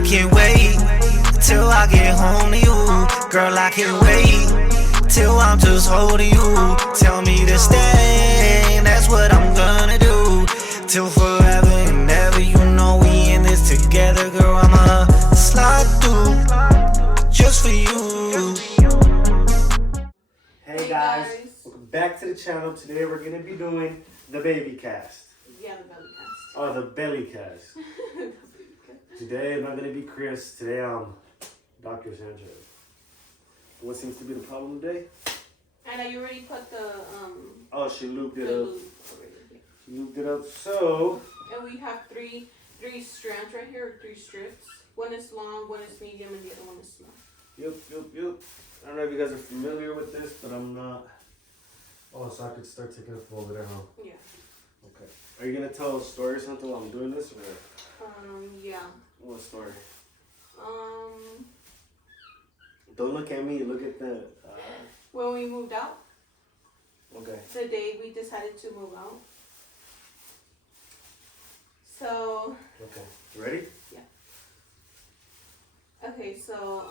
I can't wait till I get home to you. Girl, I can't wait till I'm just holding you. Tell me to stay, that's what I'm gonna do. Till forever and ever, you know we in this together. Girl, I'ma slide through just for you. Hey guys, welcome back to the channel. Today we're gonna be doing the baby cast. Yeah, the belly cast. Oh, the belly cast. Today I'm not gonna be Chris. Today I'm Dr. Sanchez. What seems to be the problem today? Anna, you already put the Oh, she looped it the up. loop already. She looped it up. So And we have three strands right here, 3 strips. One is long, one is medium, and the other one is small. Yep. I don't know if you guys are familiar with this, but I'm not. Oh, so I could start taking it from over there, huh? Yeah. Okay. Are you gonna tell a story or something while I'm doing this, or Yeah. what story? Um, Don't look at me. Look at the. when we moved out, Okay. the day we decided to move out. So, Okay. You ready? okay, so,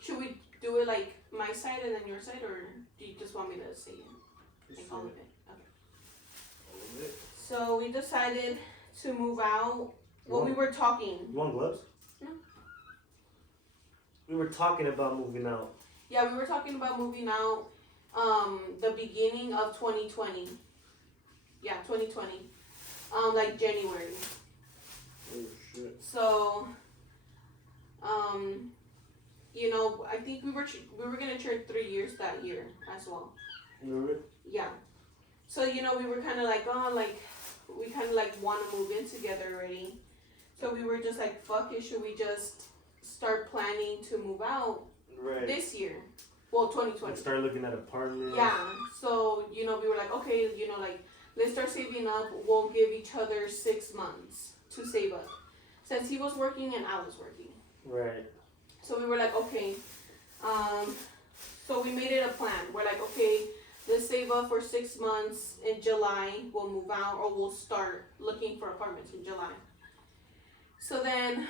should we do it like my side and then your side, or do you just want me to say it? Like all of it? Okay. All of it. So we decided to move out when we were talking. You want gloves? No. We were talking about moving out. Yeah, we were talking about moving out the beginning of 2020. Yeah, 2020. Like January. Oh shit. So you know, I think we were gonna turn 3 years that year as well. Really? Yeah. So you know, we were kind of like, oh, like we kind of like want to move in together already. So we were just like, fuck it, should we just start planning to move out Right. this year? Well, 2020. Like start looking at apartments. Yeah. So you know, we were like, okay, you know, like let's start saving up. We'll give each other 6 months to save up, since he was working and I was working. Right. So we were like, okay. So we made it a plan. We're like, okay, let's save up for 6 months. In July, we'll move out, or we'll start looking for apartments in July. So then,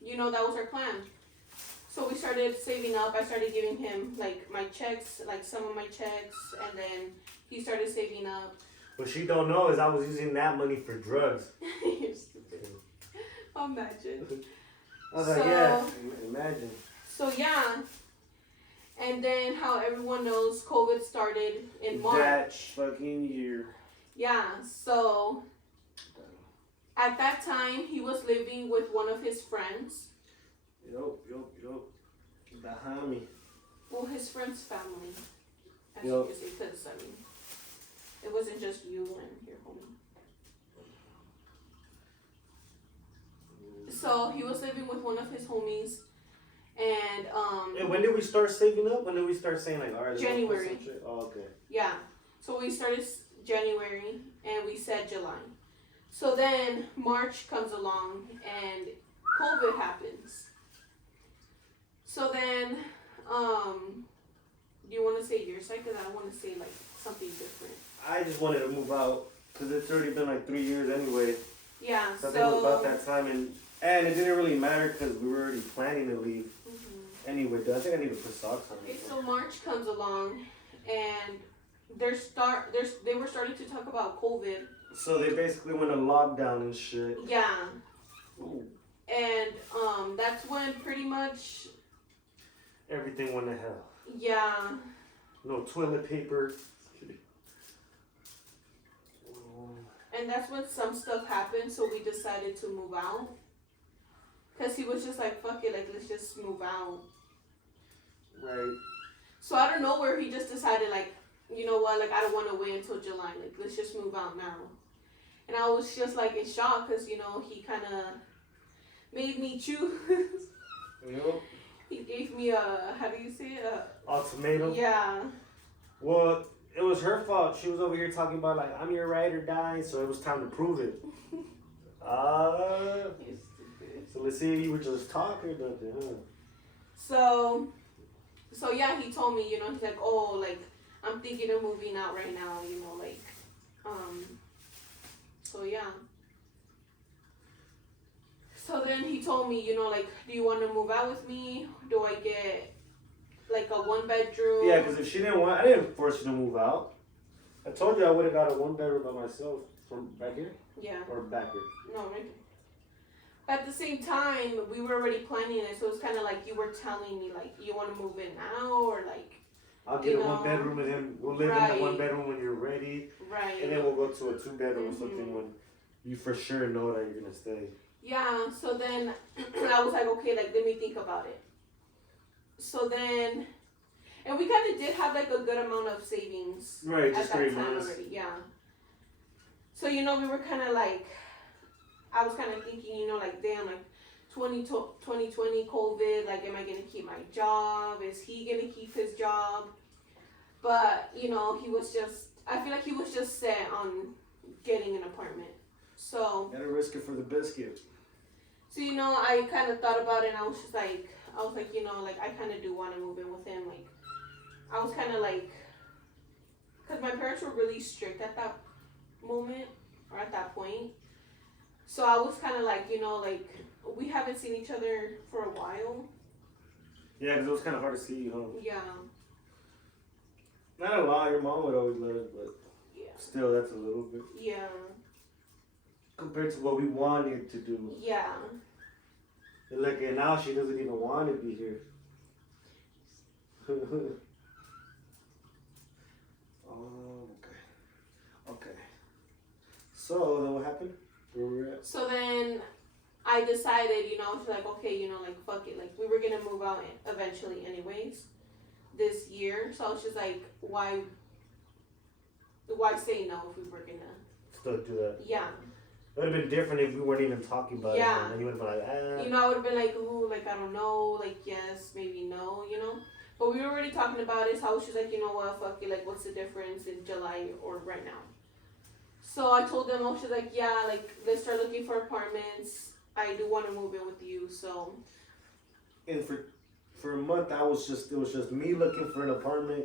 you know, that was our plan. So we started saving up. I started giving him like my checks, like some of my checks, and then he started saving up. What she don't know is I was using that money for drugs. You're stupid. Imagine. I was like, yeah, imagine. So yeah. And then how everyone knows, COVID started in March. That fucking year. Yeah, so at that time he was living with one of his friends. Yup. The homie. Well, his friend's family, as Yup. you can see, because I mean, it wasn't just you and your homie. So he was living with one of his homies, and And when did we start saving up? When did we start saying like, all right, let's go put January. some shit? Oh, okay. yeah. So we started January, and we said July. So then March comes along, and COVID happens. So then, do you want to say your side? Because I don't want to say like something different. I just wanted to move out because it's already been like 3 years anyway. Yeah. So I think it was about that time, and it didn't really matter because we were already planning to leave anyway. I think I need to put socks on. Okay, so March comes along, and they were starting to talk about COVID. So they basically went on lockdown and shit. Yeah. Ooh. And that's when pretty much, Everything went to hell. yeah. No toilet paper. And that's when some stuff happened, so we decided to move out. Because he was just like, fuck it, like, let's just move out. Right. So out of nowhere, he just decided, like, you know what, like, I don't want to wait until July. Like, let's just move out now. And I was just, like, in shock because, you know, he kind of made me choose. Yep. He gave me a, how do you say it? Ultimatum. Yeah. Well, it was her fault. She was over here talking about like, I'm your ride or die, so it was time to prove it. You're stupid. So let's see if you were just talking about that, huh? So yeah, he told me, you know, he's like, oh, like, I'm thinking of moving out right now, you know, like, so yeah. So then he told me, you know, like, do you want to move out with me? Do I get like a 1-bedroom? Yeah, because if she didn't want, I didn't force you to move out. I told you I would have got a 1-bedroom by myself from back here Yeah. or back here. No, right there. But at the same time, we were already planning it, so it was kind of like you were telling me, like, you want to move in now, or like, I'll get You a know, 1-bedroom and then we'll live in right. the 1-bedroom when you're ready, right. and then we'll go to a 2-bedroom or something Mhm. when you for sure know that you're gonna stay. Yeah, so then I was like, okay, like, let me think about it. So then, and we kind of did have like a good amount of savings Right, at just that 3 time months. already, yeah. So, you know, we were kind of like, I was kind of thinking, you know, like, damn, like, 2020 COVID, like, am I going to keep my job? Is he going to keep his job? But, you know, he was just, I feel like he was just set on getting an apartment. So, Gotta risk it for the biscuit. so, you know, I kind of thought about it, and I was like, you know, like, I kind of do want to move in with him. Like, I was kind of like, because my parents were really strict at that moment, or at that point. So I was kind of like, you know, like, we haven't seen each other for a while. Yeah, because it was kind of hard to see you home. Yeah, Not a lot, your mom would always let it, but yeah, still, that's a little bit. yeah, Compared to what we wanted to do. yeah. And look, and now she doesn't even want to be here. Oh, okay. Okay. So, then what happened? Where were we at? So then I decided, you know, I was like, okay, you know, like, fuck it. Like, we were going to move out eventually anyways this year. So I was just like, why say no if we were going to? Still do that. Yeah. It would have been different if we weren't even talking about Yeah. it. And you would have been like, You know, I would have been like, ooh, like, I don't know, like, yes, maybe no, you know? But we were already talking about it, so I was just like, you know what, fuck it, like, what's the difference in July or right now? So I told them, I was just like, yeah, like, let's start looking for apartments. I do want to move in with you, so. And for a month, it was just me looking for an apartment.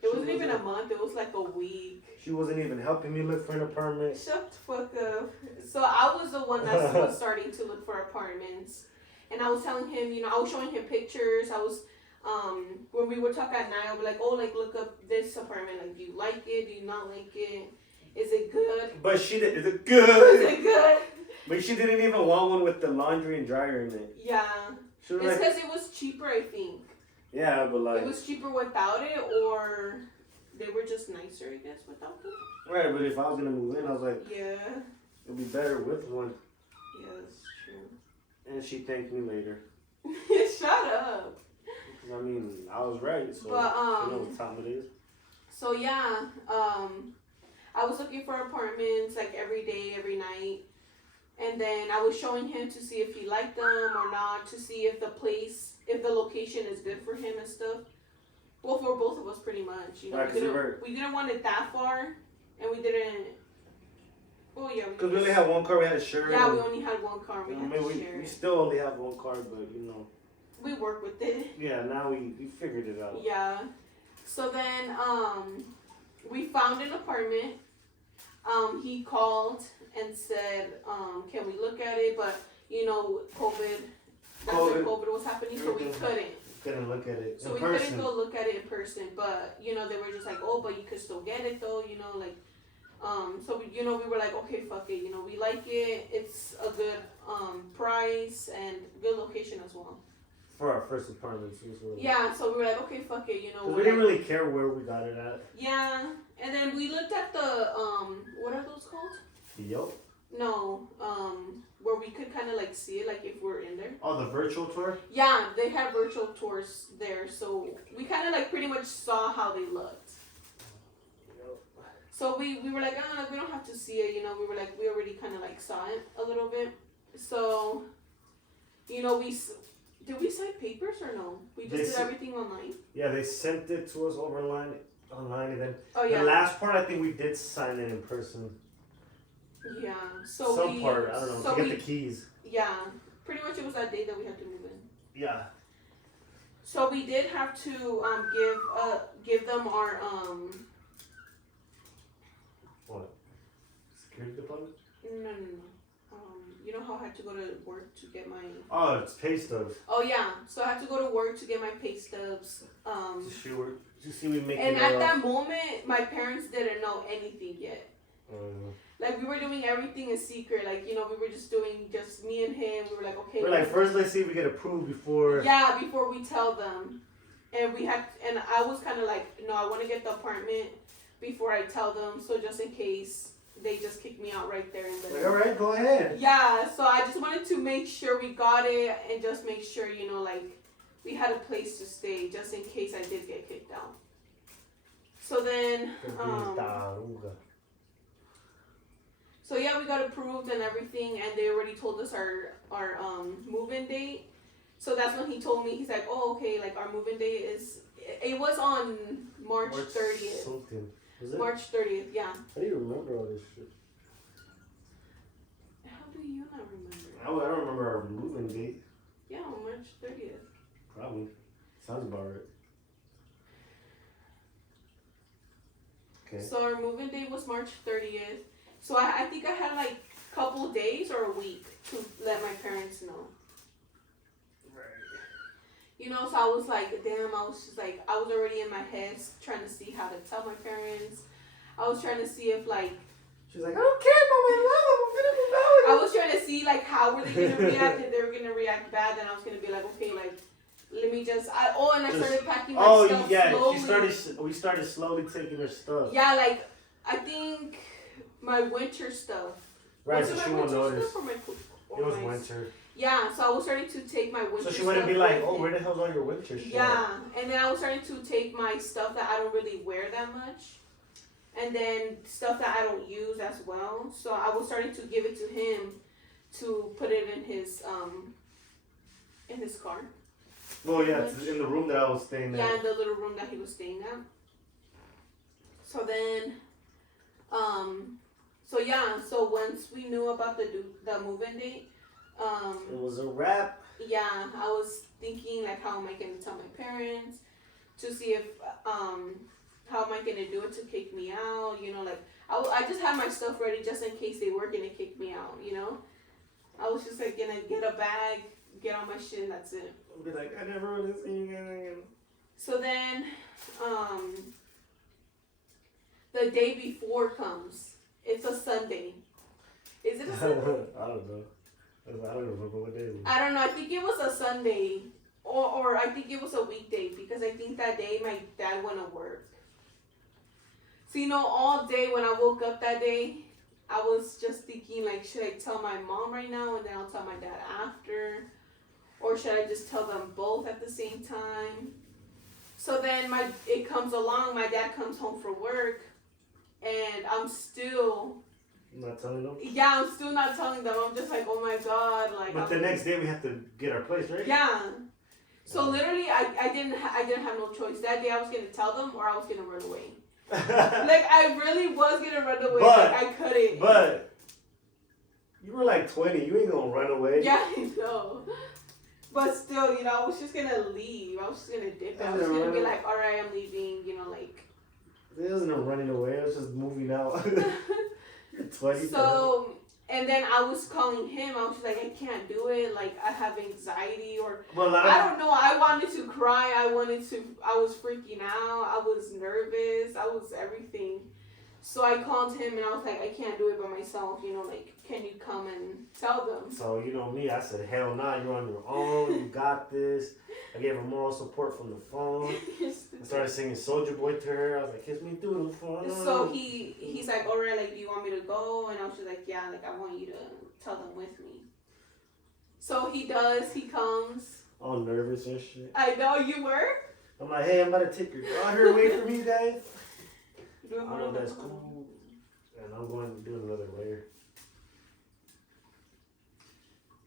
It wasn't even a month, it was like a week. She wasn't even helping me look for an apartment. Shut the fuck up. So I was the one that was starting to look for apartments. And I was telling him, you know, I was showing him pictures. I was, when we would talk at night, I would be like, oh, like, look up this apartment. Like, do you like it? Do you not like it? Is it good? But she did. Is it Is good? it good? But she didn't even want one with the laundry and dryer in it. Yeah. She was It's like, because it was cheaper, I think. yeah, but like, It was cheaper without it, or they were just nicer, I guess, without it. right. But if I was gonna move in, I was like, Yeah. it'd be better with one. Yeah, that's true. And she thanked me later. Shut up. Because I mean, I was right. So But, you know what time it is. So yeah, I was looking for apartments like every day, every night. And then I was showing him to see if he liked them or not, to see if the location is good for him and stuff. Well, for both of us, pretty much. You know, Right, 'cause we didn't want it that far, and we didn't. Oh yeah. Because we only had one car, we had a shirt. Yeah, we only had one car. We I had mean, to share we it. still only have one car, but you know. We work with it. Yeah, now we figured it out. Yeah. So then, we found an apartment. He called and said, can we look at it? But, you know, COVID, that's when COVID was happening, so we couldn't. Couldn't look at it So in we person. couldn't go look at it in person. But, you know, they were just like, oh, but you could still get it though, you know, like, so we, you know, we were like, okay, fuck it, you know, we like it. It's a good, price and good location as well. For our first apartment. Yeah, so we were like, okay, fuck it, you know. We didn't really care where we got it at. Yeah, and then we looked at the what are those called? Yep. No, where we could kind of like see it, like if we're in there. Oh, the virtual tour? Yeah, they had virtual tours there, so we kind of like pretty much saw how they looked. Yep. So we were like, like we don't have to see it, you know. We were like, we already kind of like saw it a little bit. So, you know, did we sign papers or no? We just did everything online. Yeah, they sent it to us online, and then Oh yeah. the last part I think we did sign it in person. Yeah. So some part I don't know so to get the keys. Yeah, pretty much it was that day that we had to move in. Yeah. So we did have to give them our What? Security deposit? no. you know how I had to go to work to get my. Oh, it's pay stubs. Oh yeah, so I had to go to work to get my pay stubs. Just see we make. And at that moment, my parents didn't know anything yet. Uh, Like we were doing everything in secret. Like we were just doing just me and him. We were like, okay. we're like, first let's see if we get approved before. Yeah, before we tell them, and I was kind of like, no, I want to get the apartment before I tell them, so just in case they just kick me out right there and then. Like, all right, go ahead. Yeah, so I just wanted to make sure we got it and just make sure, like, we had a place to stay just in case I did get kicked out. So then, so yeah, we got approved and everything, and they already told us our move-in date. So that's when he told me, he's like, oh, okay, like our move-in date it was on March 30th. Something. Was it? March 30th, yeah. How do you remember all this shit? How do you not remember? I don't remember our moving date. Yeah, on March 30th. Probably. Sounds about right. Okay. So our move-in date was March 30th. So I think I had like a couple days or a week to let my parents know. So I was like, damn, I was already in my head trying to see how to tell my parents. I was trying to see if like. She's like, I don't care about my love, I'm gonna move out. I was trying to see like how were they gonna react. If they were gonna react bad, then I was gonna be like, okay, like let me just. I started packing my stuff slowly. We started slowly taking her stuff. Yeah, like I think my winter stuff. Right, Was so it she my won't winter notice. stuff or It was winter. Yeah, so I was starting to take my winter stuff. So she wouldn't be like, oh, where the hell's all your winter shit? Yeah, and then I was starting to take my stuff that I don't really wear that much. And then stuff that I don't use as well. So I was starting to give it to him to put it in his car. Well, yeah, it's in the room that I was staying at. Yeah, in the little room that he was staying at. So then, so once we knew about the move-in date, it was a wrap. yeah, I was thinking like, how am I gonna tell my parents to see if how am I gonna do it to kick me out? Like I just had my stuff ready just in case they were gonna kick me out. I was just like gonna get a bag, get all my shit, and that's it. I'll be like, I never really seen you again. So then, the day before comes. It's a Sunday. Is it a Sunday? I don't know. I don't remember what day it was. I don't know. I think it was a Sunday. Or I think it was a weekday. Because I think that day my dad went to work. So, all day when I woke up that day, I was just thinking, like, should I tell my mom right now and then I'll tell my dad after? Or should I just tell them both at the same time? So then it comes along. My dad comes home from work. And I'm still... Not telling them? Yeah, I'm still not telling them. I'm just like, oh my God. Like. But the next day we have to get our place, right? Yeah. So literally, I didn't have no choice. That day I was going to tell them or I was going to run away. Like, I really was going to run away. But, like, I couldn't. But, you were like 20. You ain't going to run away. Yeah, I know. But still, I was just going to leave. I was just going to dip. I was going to be like, all right, I'm leaving, like. It wasn't running away. It was just moving out. You're 20. So, and then I was calling him. I was just like, I can't do it. Like, I have anxiety or... Well, I don't know. I wanted to cry. I was freaking out. I was nervous. I was everything. So I called him and I was like, I can't do it by myself. Like, can you come and tell them? So, me, I said, hell nah, you're on your own. You got this. I gave her moral support from the phone. I started singing Soulja Boy to her. I was like, kiss me through the phone. So he's like, all right, like, do you want me to go? And I was just like, yeah, like, I want you to tell them with me. So he does. He comes. All nervous and shit. I know, you were? I'm like, hey, I'm about to take your daughter away from you guys. I know that's cool. And I'm going to do another layer.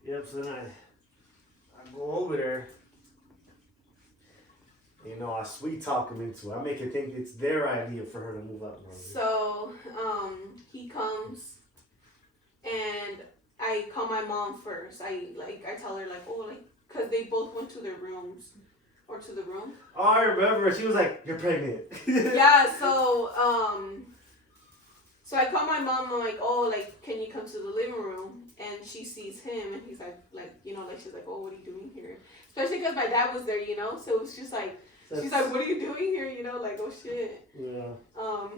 Yep, so then I go over there. I sweet talk him into it. I make her think it's their idea for her to move out. So, he comes and I call my mom first. I tell her, like, oh, like, because they both went to their rooms. Or to the room. Oh, I remember. She was like, you're pregnant. Yeah, so, So I call my mom. I'm like, oh, like, can you come to the living room? And she sees him, and he's like, she's like, oh, what are you doing here? Especially because my dad was there, So it was just like, she's like, what are you doing here? Like, oh shit. Yeah.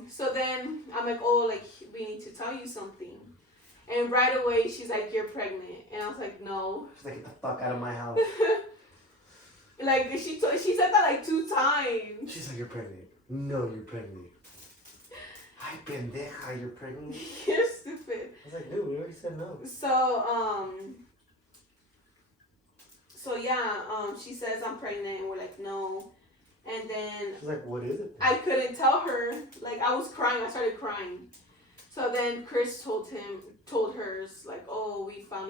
So then I'm like, oh, like, we need to tell you something. And right away she's like, you're pregnant. And I was like, no. She's like, get the fuck out of my house. Like she said that like 2 times. She's like, you're pregnant. No, you're pregnant. Ay, pendeja, you're pregnant. You're stupid. I was like, dude, we already said no. So yeah, she says I'm pregnant, and we're like, no. And then She's like, what is it? I couldn't tell her. Like, I was crying. I started crying. So then Chris told her, like, oh, we got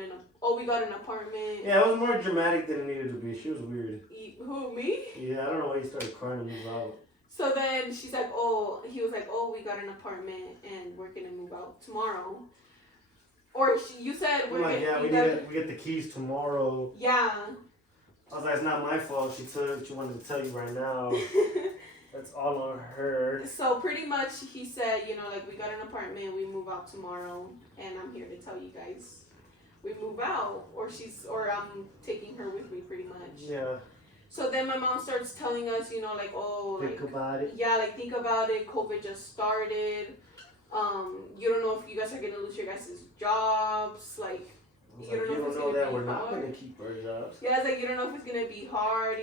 an apartment. Yeah, it was more dramatic than it needed to be. She was weird. Who, me? Yeah, I don't know why you started crying and move out. So then he was like, oh, we got an apartment and we're gonna move out tomorrow. Or you said We're like, yeah, we get the keys tomorrow. Yeah. I was like, it's not my fault. She wanted to tell you right now. That's all on her. So pretty much he said, like, we got an apartment, we move out tomorrow, and I'm here to tell you guys we move out, or I'm taking her with me pretty much. Yeah. So then my mom starts telling us, like, oh, think about it. Yeah, like, think about it. COVID just started. You don't know if you guys are gonna lose your guys' jobs. Like, you don't know if it's gonna that be we're not hard. gonna keep our jobs. Yeah, it's like, you don't know if it's gonna be hard,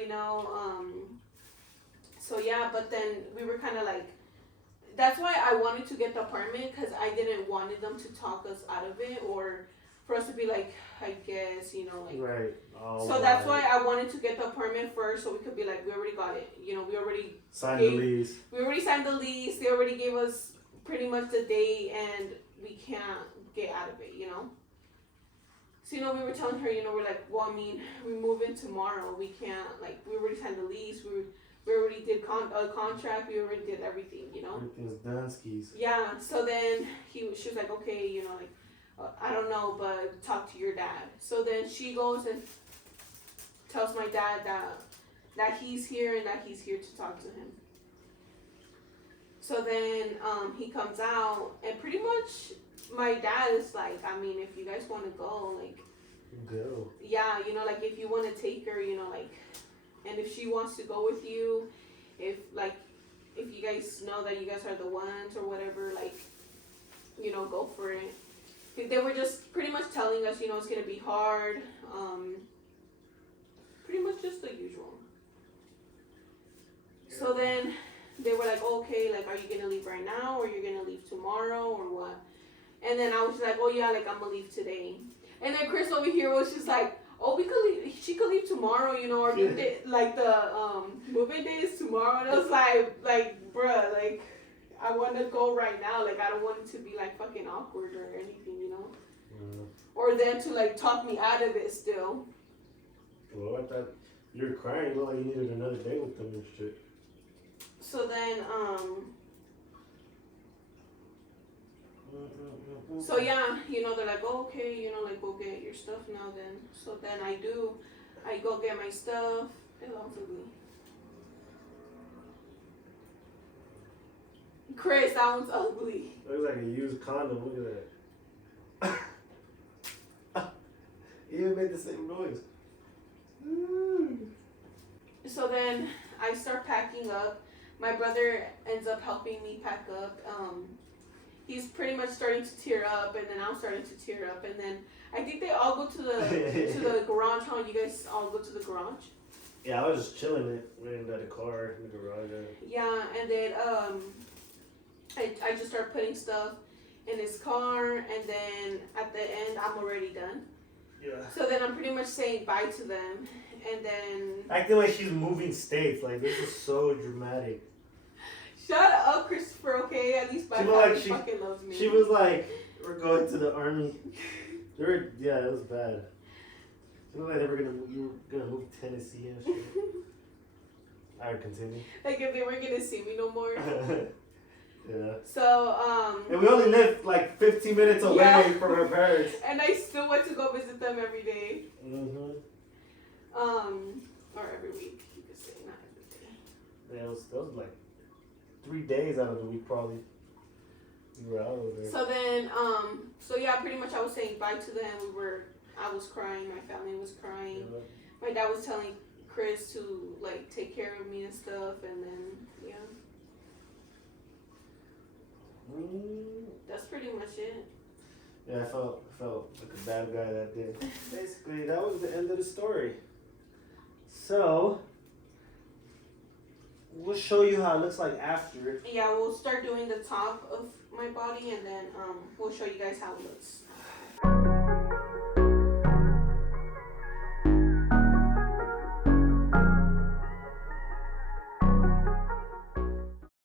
So yeah, but then we were kind of like, that's why I wanted to get the apartment, because I didn't want them to talk us out of it, or for us to be like, I guess, like. Right. Oh, so that's why I wanted to get the apartment first, so we could be like, we already got it. We already signed the lease. We already signed the lease. They already gave us pretty much the date, and we can't get out of it, So, we were telling her, we're like, well, I mean, we move in tomorrow. We can't, like, we already signed the lease. We already did a contract. We already did everything, Everything's done, skis. Yeah. So then she was like, okay, like, I don't know, but talk to your dad. So then she goes and tells my dad that he's here and that he's here to talk to him. So then he comes out, and pretty much my dad is like, I mean, if you guys want to go, like, go. Yeah, like, if you want to take her, like, and if she wants to go with you, if you guys know that you guys are the ones or whatever, like, go for it. They were just pretty much telling us, it's gonna be hard. Pretty much just the usual. So then they were like, okay, like, are you gonna leave right now, or you're gonna leave tomorrow, or what? And then I was like, oh yeah, like, I'm gonna leave today. And then Chris over here was just like, oh, we could leave. She could leave tomorrow, or like the moving day is tomorrow. And I was like, bruh, like, I want to go right now. Like, I don't want it to be like fucking awkward or anything, or them to like talk me out of it still. Well, I thought you were crying. You looked like you needed another day with them and shit. So then, so yeah, they're like, oh, okay, like, go get your stuff now then. So then I go get my stuff. It looks ugly. Chris, that one's ugly. Looks like a used condom. Look at that. It even made the same noise. So then I start packing up. My brother ends up helping me pack up. He's pretty much starting to tear up, and then I'm starting to tear up, and then I think they all go to the garage. How you guys all go to the garage? Yeah, I was just chilling waiting by the car in the garage. Yeah, and then I just start putting stuff in his car, and then at the end I'm already done. Yeah. So then I'm pretty much saying bye to them, and then acting like she's moving states. Like, this is so dramatic. Shut up, Christopher. Okay, at least my family fucking loves me. She was like, "We're going to the army." Yeah, it was bad. She looked like you were gonna move to Tennessee and shit. Alright, continue. Like, if they weren't gonna see me no more. Yeah. So, and we only lived like 15 minutes away from her parents. And I still went to go visit them every day. Mm-hmm. Or every week, you could say, not every day. Yeah, it was like 3 days out of the week, probably. You were out over there. So then, so yeah, pretty much I was saying bye to them. I was crying. My family was crying. Yeah. My dad was telling Chris to like take care of me and stuff, and then yeah, that's pretty much it. Yeah, I felt like a bad guy that day. Basically, that was the end of the story. So, we'll show you how it looks like after. Yeah, we'll start doing the top of my body, and then we'll show you guys how it looks.